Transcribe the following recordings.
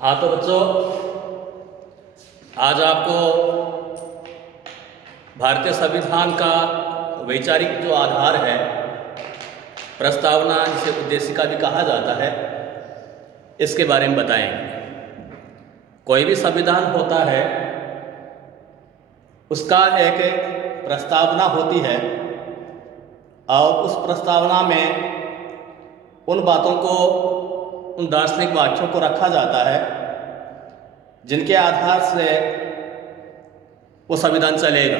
हाँ तो बच्चों, आज आपको भारतीय संविधान का वैचारिक जो आधार है, प्रस्तावना जिसे उद्देशिका भी कहा जाता है, इसके बारे में बताएंगे। कोई भी संविधान होता है, उसका एक प्रस्तावना होती है और उस प्रस्तावना में उन बातों को, उन दार्शनिक वाक्यों को रखा जाता है जिनके आधार से वो संविधान चलेगा।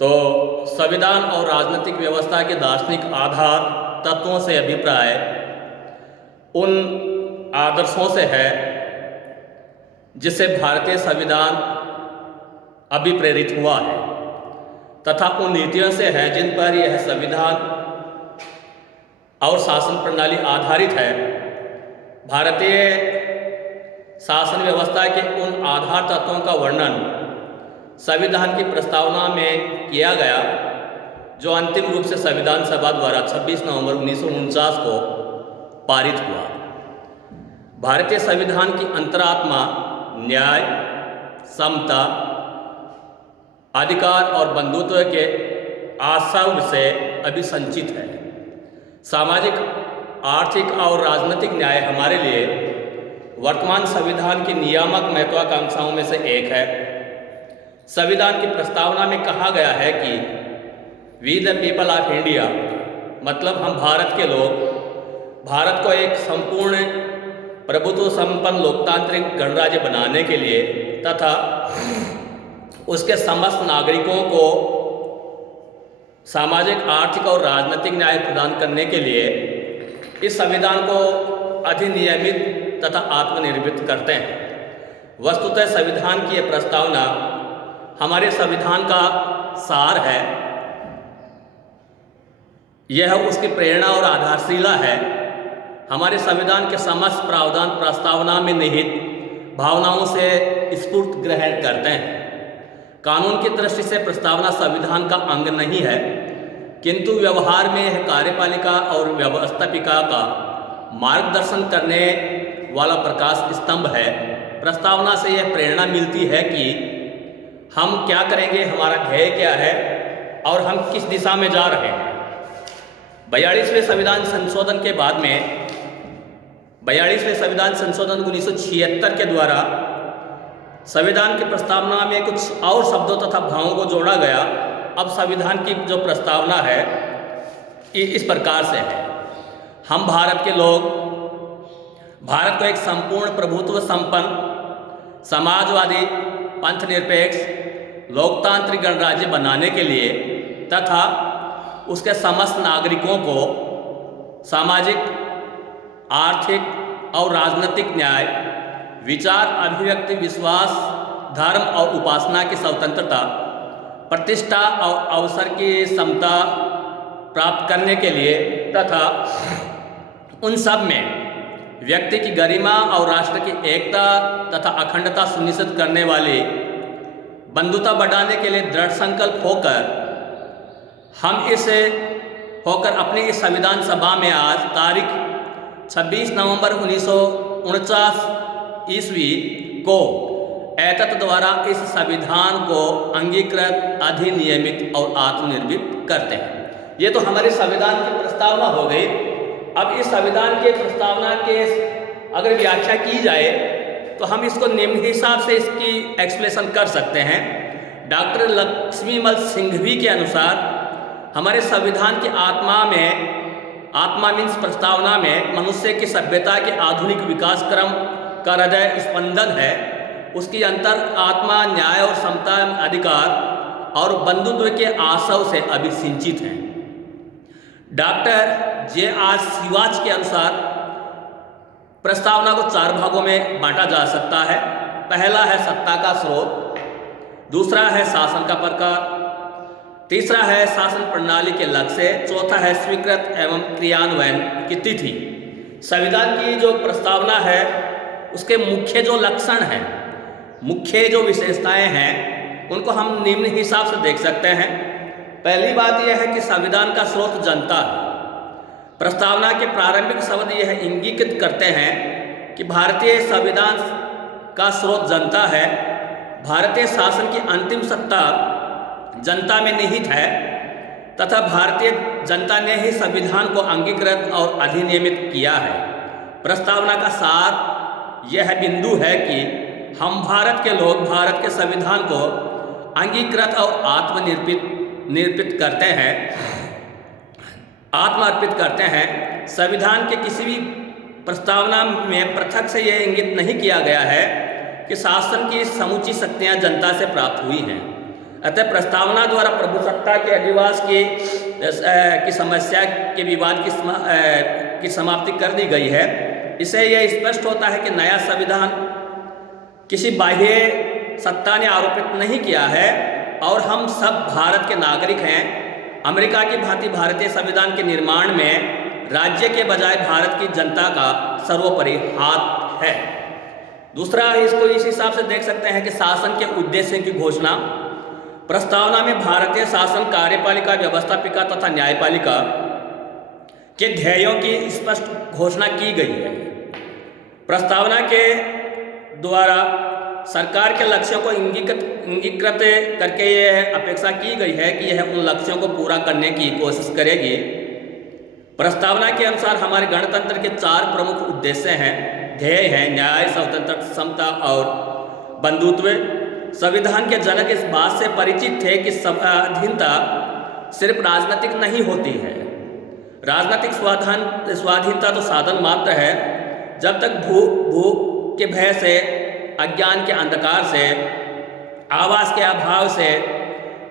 तो संविधान और राजनीतिक व्यवस्था के दार्शनिक आधार तत्वों से अभिप्राय उन आदर्शों से है जिससे भारतीय संविधान अभिप्रेरित हुआ है, तथा उन नीतियों से है जिन पर यह संविधान और शासन प्रणाली आधारित है। भारतीय शासन व्यवस्था के उन आधार तत्वों का वर्णन संविधान की प्रस्तावना में किया गया, जो अंतिम रूप से संविधान सभा द्वारा 26 नवंबर 1949 को पारित हुआ। भारतीय संविधान की अंतरात्मा न्याय, समता, अधिकार और बंधुत्व के आशय से अभिसंचित है। सामाजिक, आर्थिक और राजनीतिक न्याय हमारे लिए वर्तमान संविधान की नियामक महत्वाकांक्षाओं में से एक है। संविधान की प्रस्तावना में कहा गया है कि we the people of India, मतलब हम भारत के लोग, भारत को एक संपूर्ण प्रभुत्व संपन्न लोकतांत्रिक गणराज्य बनाने के लिए तथा उसके समस्त नागरिकों को सामाजिक, आर्थिक और राजनीतिक न्याय प्रदान करने के लिए इस संविधान को अधिनियमित तथा आत्मनिर्भर करते हैं। वस्तुतः संविधान की यह प्रस्तावना हमारे संविधान का सार है। यह उसकी प्रेरणा और आधारशिला है। हमारे संविधान के समस्त प्रावधान प्रस्तावना में निहित भावनाओं से स्फूर्त ग्रहण करते हैं। कानून की दृष्टि से प्रस्तावना संविधान का अंग नहीं है, किंतु व्यवहार में यह कार्यपालिका और व्यवस्थापिका का मार्गदर्शन करने वाला प्रकाश स्तंभ है। प्रस्तावना से यह प्रेरणा मिलती है कि हम क्या करेंगे, हमारा ध्येय क्या है और हम किस दिशा में जा रहे हैं। 42वें संविधान संशोधन के बाद में 42वें संविधान संशोधन 1976 के द्वारा संविधान की प्रस्तावना में कुछ और शब्दों तथा भावों को जोड़ा गया। अब संविधान की जो प्रस्तावना है इस प्रकार से है। हम भारत के लोग भारत को एक संपूर्ण प्रभुत्व संपन्न समाजवादी, पंथनिरपेक्ष, लोकतांत्रिक गणराज्य बनाने के लिए तथा उसके समस्त नागरिकों को सामाजिक, आर्थिक और राजनीतिक न्याय, विचार, अभिव्यक्ति, विश्वास, धर्म और उपासना की स्वतंत्रता, प्रतिष्ठा और अवसर की समता प्राप्त करने के लिए तथा उन सब में व्यक्ति की गरिमा और राष्ट्र की एकता तथा अखंडता सुनिश्चित करने वाली बंधुता बढ़ाने के लिए दृढ़ संकल्प होकर अपनी इस संविधान सभा में आज तारीख 26 नवंबर 1949 ईस्वी को एतत् द्वारा इस संविधान को अंगीकृत, अधिनियमित और आत्मनिर्भर करते हैं। ये तो हमारे संविधान की प्रस्तावना हो गई। अब इस संविधान के प्रस्तावना के अगर व्याख्या की जाए तो हम इसको निम्न हिसाब से इसकी एक्सप्लेनेशन कर सकते हैं। डॉक्टर लक्ष्मीमल सिंघवी के अनुसार हमारे संविधान की आत्मा मीन्स प्रस्तावना में मनुष्य की सभ्यता के आधुनिक विकास क्रम का हृदय स्पंदन है। उसकी अंतर आत्मा न्याय और समता, अधिकार और बंधुत्व के आशय से अभिसिंचित है। Doctor JR. शिवाच के अनुसार प्रस्तावना को 4 भागों में बांटा जा सकता है। पहला है सत्ता का स्रोत, दूसरा है शासन का प्रकार, तीसरा है शासन प्रणाली के लक्ष्य, चौथा है स्वीकृत एवं क्रियान्वयन की तिथि। संविधान की जो प्रस्तावना है उसके मुख्य जो लक्षण हैं, मुख्य जो विशेषताएं हैं, उनको हम निम्न हिसाब से देख सकते हैं। पहली बात यह है कि संविधान का स्रोत जनता है। प्रस्तावना के प्रारंभिक शब्द यह इंगित करते हैं कि भारतीय संविधान का स्रोत जनता है, भारतीय शासन की अंतिम सत्ता जनता में निहित है तथा भारतीय जनता ने ही संविधान को अंगीकृत और अधिनियमित किया है। प्रस्तावना का सार यह बिंदु है कि हम भारत के लोग भारत के संविधान को अंगीकृत और आत्मनिर्पित करते हैं। संविधान के किसी भी प्रस्तावना में पृथक से यह इंगित नहीं किया गया है कि शासन की समूची शक्तियां जनता से प्राप्त हुई हैं। अतः प्रस्तावना द्वारा प्रभुसत्ता के अधिवास की समस्या के विवाद की समाप्ति कर दी गई है। इससे यह स्पष्ट होता है कि नया संविधान किसी बाह्य सत्ता ने आरोपित नहीं किया है और हम सब भारत के नागरिक हैं। अमेरिका की भांति भारतीय संविधान के निर्माण में राज्य के बजाय भारत की जनता का सर्वोपरि हाथ है। दूसरा, इसको इस हिसाब से देख सकते हैं कि शासन के उद्देश्य की घोषणा। प्रस्तावना में भारतीय शासन, कार्यपालिका, व्यवस्थापिका तथा न्यायपालिका के ध्येयों की स्पष्ट घोषणा की गई है। प्रस्तावना के द्वारा सरकार के लक्ष्यों को इंगीकृत करके यह अपेक्षा की गई है कि यह उन लक्ष्यों को पूरा करने की कोशिश करेगी। प्रस्तावना के अनुसार हमारे गणतंत्र के 4 प्रमुख उद्देश्य हैं, ध्येय हैं: न्याय, स्वतंत्रता, समता और बंधुत्व। संविधान के जनक इस बात से परिचित थे कि स्वाधीनता सिर्फ राजनीतिक नहीं होती है। राजनीतिक स्वाधीनता तो साधन मात्र है। जब तक भूख के भय से, अज्ञान के अंधकार से, आवास के अभाव से,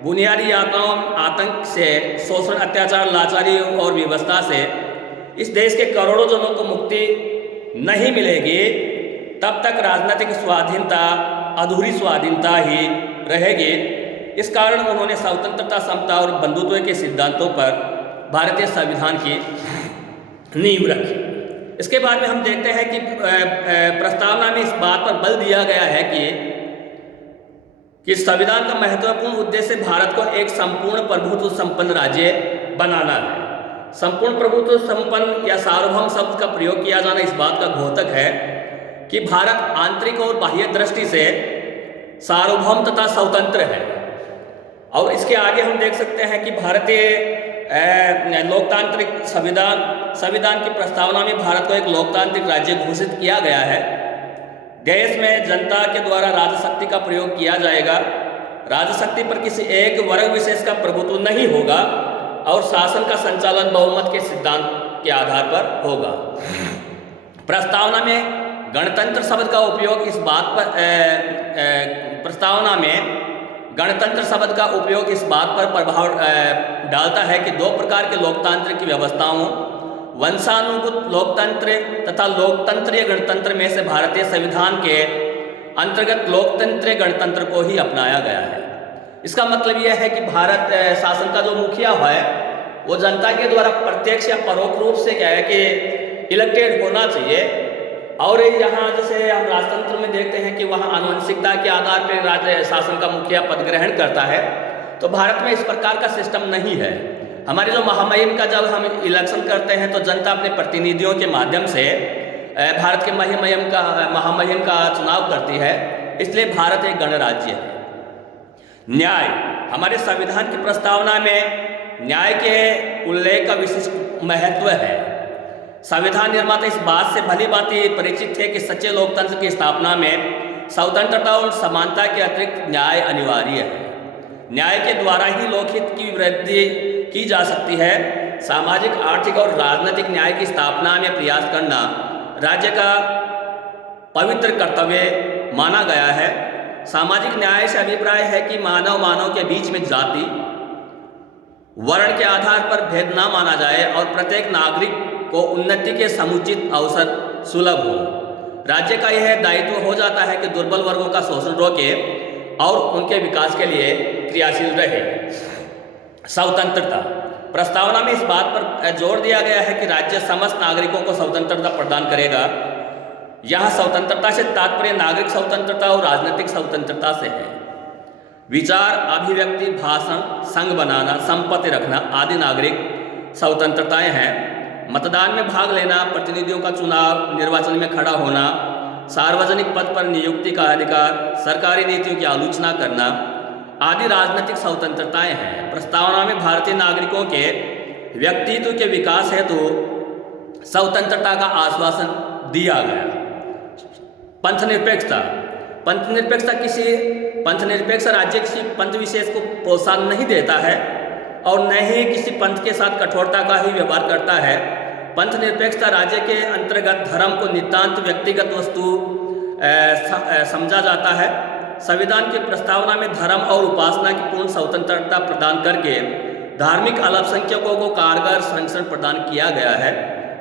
बुनियादी यातनाओं, आतंक से, शोषण, अत्याचार, लाचारी और विवशता से इस देश के करोड़ों जनों को मुक्ति नहीं मिलेगी, तब तक राजनीतिक स्वाधीनता अधूरी स्वाधीनता ही रहेगी। इस कारण उन्होंने स्वतंत्रता, समता और बंधुत्व के सिद्धांतों पर भारतीय संविधान की नींव रखी। इसके बाद में हम देखते हैं कि प्रस्तावना में इस बात पर बल दिया गया है कि संविधान का महत्वपूर्ण उद्देश्य भारत को एक संपूर्ण प्रभुत्व संपन्न राज्य बनाना है। संपूर्ण प्रभुत्व संपन्न या सार्वभौम शब्द का प्रयोग किया जाना इस बात का द्योतक है कि भारत आंतरिक और बाह्य दृष्टि से सार्वभौम तथा स्वतंत्र है। और इसके आगे हम देख सकते हैं कि भारतीय लोकतांत्रिक संविधान की प्रस्तावना में भारत को एक लोकतांत्रिक राज्य घोषित किया गया है। देश में जनता के द्वारा राजशक्ति का प्रयोग किया जाएगा। राजशक्ति पर किसी एक वर्ग विशेष का प्रभुत्व नहीं होगा और शासन का संचालन बहुमत के सिद्धांत के आधार पर होगा। प्रस्तावना में गणतंत्र शब्द का उपयोग इस बात पर प्रभाव डालता है कि 2 प्रकार के लोकतांत्रिक की व्यवस्थाओं, वंशानुगत लोकतंत्र तथा लोकतंत्रीय गणतंत्र में से भारतीय संविधान के अंतर्गत लोकतंत्रीय गणतंत्र को ही अपनाया गया है। इसका मतलब यह है कि भारत शासन का जो मुखिया है वो जनता के द्वारा प्रत्यक्ष या परोक्ष रूप से क्या है कि इलेक्टेड होना चाहिए। और यहाँ जैसे हम राजतंत्र में देखते हैं कि वहाँ आनुवंशिकता के आधार पर राज्य शासन का मुखिया पद ग्रहण करता है, तो भारत में इस प्रकार का सिस्टम नहीं है। हमारे जो महामहिम का जब हम इलेक्शन करते हैं तो जनता अपने प्रतिनिधियों के माध्यम से भारत के महामहिम का चुनाव करती है। इसलिए भारत एक गणराज्य है। न्याय, हमारे संविधान की प्रस्तावना में न्याय के उल्लेख का विशिष्ट महत्व है। संविधान निर्माता इस बात से भली भांति परिचित थे कि सच्चे लोकतंत्र की स्थापना में स्वतंत्रता और समानता के अतिरिक्त न्याय अनिवार्य है। न्याय के द्वारा ही लोकहित की वृद्धि की जा सकती है। सामाजिक, आर्थिक और राजनीतिक न्याय की स्थापना में प्रयास करना राज्य का पवित्र कर्तव्य माना गया है। सामाजिक न्याय से अभिप्राय है कि मानव के बीच में जाति, वर्ण के आधार पर भेद न माना जाए और प्रत्येक नागरिक को उन्नति के समुचित अवसर सुलभ हो। राज्य का यह दायित्व हो जाता है कि दुर्बल वर्गों का शोषण रोके और उनके विकास के लिए क्रियाशील रहे। स्वतंत्रता, प्रस्तावना में इस बात पर जोर दिया गया है कि राज्य समस्त नागरिकों को स्वतंत्रता प्रदान करेगा। यहाँ स्वतंत्रता से तात्पर्य नागरिक स्वतंत्रता और राजनीतिक स्वतंत्रता से है। विचार, अभिव्यक्ति, भाषण, संघ बनाना, संपत्ति रखना आदि नागरिक स्वतंत्रताएं हैं। मतदान में भाग लेना, प्रतिनिधियों का चुनाव, निर्वाचन में खड़ा होना, सार्वजनिक पद पर नियुक्ति का अधिकार, सरकारी नीतियों की आलोचना करना आदि राजनीतिक स्वतंत्रताएं हैं। प्रस्तावना में भारतीय नागरिकों के व्यक्तित्व के विकास हेतु स्वतंत्रता का आश्वासन दिया गया। पंथनिरपेक्षता। पंथनिरपेक्ष राज्य किसी पंथ विशेष को प्रोत्साहन नहीं देता है और न ही किसी पंथ के साथ कठोरता का ही व्यवहार करता है। पंथनिरपेक्षता राज्य के अंतर्गत धर्म को नितांत व्यक्तिगत वस्तु समझा जाता है। संविधान की प्रस्तावना में धर्म और उपासना की पूर्ण स्वतंत्रता प्रदान करके धार्मिक अल्पसंख्यकों को कारगर संरक्षण प्रदान किया गया है।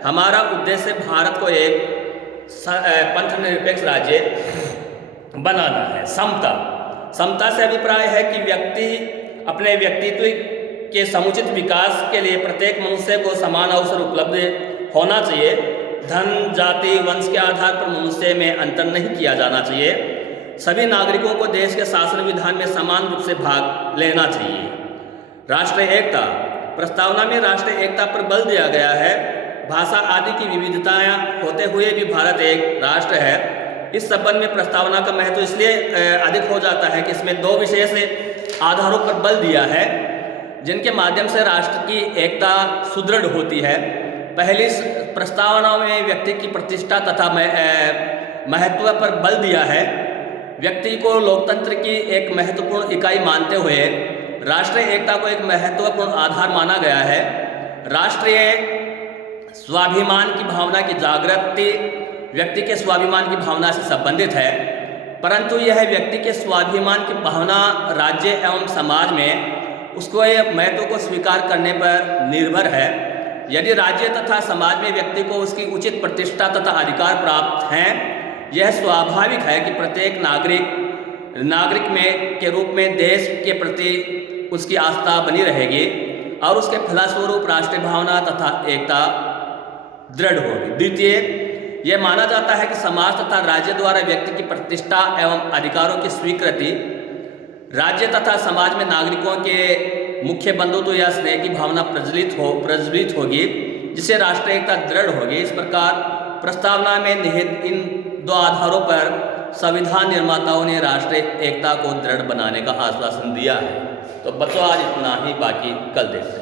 हमारा उद्देश्य भारत को एक पंथनिरपेक्ष राज्य बनाना है। समता से अभिप्राय है कि व्यक्ति अपने व्यक्तित्व के समुचित विकास के लिए प्रत्येक मनुष्य को समान अवसर उपलब्ध होना चाहिए। धन, जाति, वंश के आधार पर मनुष्य में अंतर नहीं किया जाना चाहिए। सभी नागरिकों को देश के शासन विधान में समान रूप से भाग लेना चाहिए। राष्ट्रीय एकता। प्रस्तावना में राष्ट्रीय एकता पर बल दिया गया है। भाषा आदि की विविधताएं होते हुए भी भारत एक राष्ट्र है। इस संबंध में प्रस्तावना का महत्व इसलिए अधिक हो जाता है कि इसमें दो विशेष आधारों पर बल दिया है जिनके माध्यम से राष्ट्र की एकता सुदृढ़ होती है। पहली प्रस्तावना में व्यक्ति की प्रतिष्ठा तथा महत्व पर बल दिया है। व्यक्ति को लोकतंत्र की एक महत्वपूर्ण इकाई मानते हुए राष्ट्रीय एकता को एक महत्वपूर्ण आधार माना गया है। राष्ट्रीय स्वाभिमान की भावना की जागृति व्यक्ति के स्वाभिमान की भावना से संबंधित है, परंतु यह व्यक्ति के स्वाभिमान की भावना राज्य एवं समाज में उसको महत्व को स्वीकार करने पर निर्भर है। यदि राज्य तथा समाज में व्यक्ति को उसकी उचित प्रतिष्ठा तथा अधिकार प्राप्त हैं, यह स्वाभाविक है कि प्रत्येक नागरिक में के रूप में देश के प्रति उसकी आस्था बनी रहेगी और उसके फलस्वरूप राष्ट्रीय भावना तथा एकता दृढ़ होगी। द्वितीय, यह माना जाता है कि समाज तथा राज्य द्वारा व्यक्ति की प्रतिष्ठा एवं अधिकारों की स्वीकृति राज्य तथा समाज में नागरिकों के मुख्य बंधुत्व या स्नेह की भावना प्रज्वलित होगी, जिससे राष्ट्रीय एकता दृढ़ होगी। इस प्रकार प्रस्तावना में निहित इन दो आधारों पर संविधान निर्माताओं ने राष्ट्रीय एकता को दृढ़ बनाने का आश्वासन दिया है। तो बच्चों, आज इतना ही, बाकी कल देखते हैं।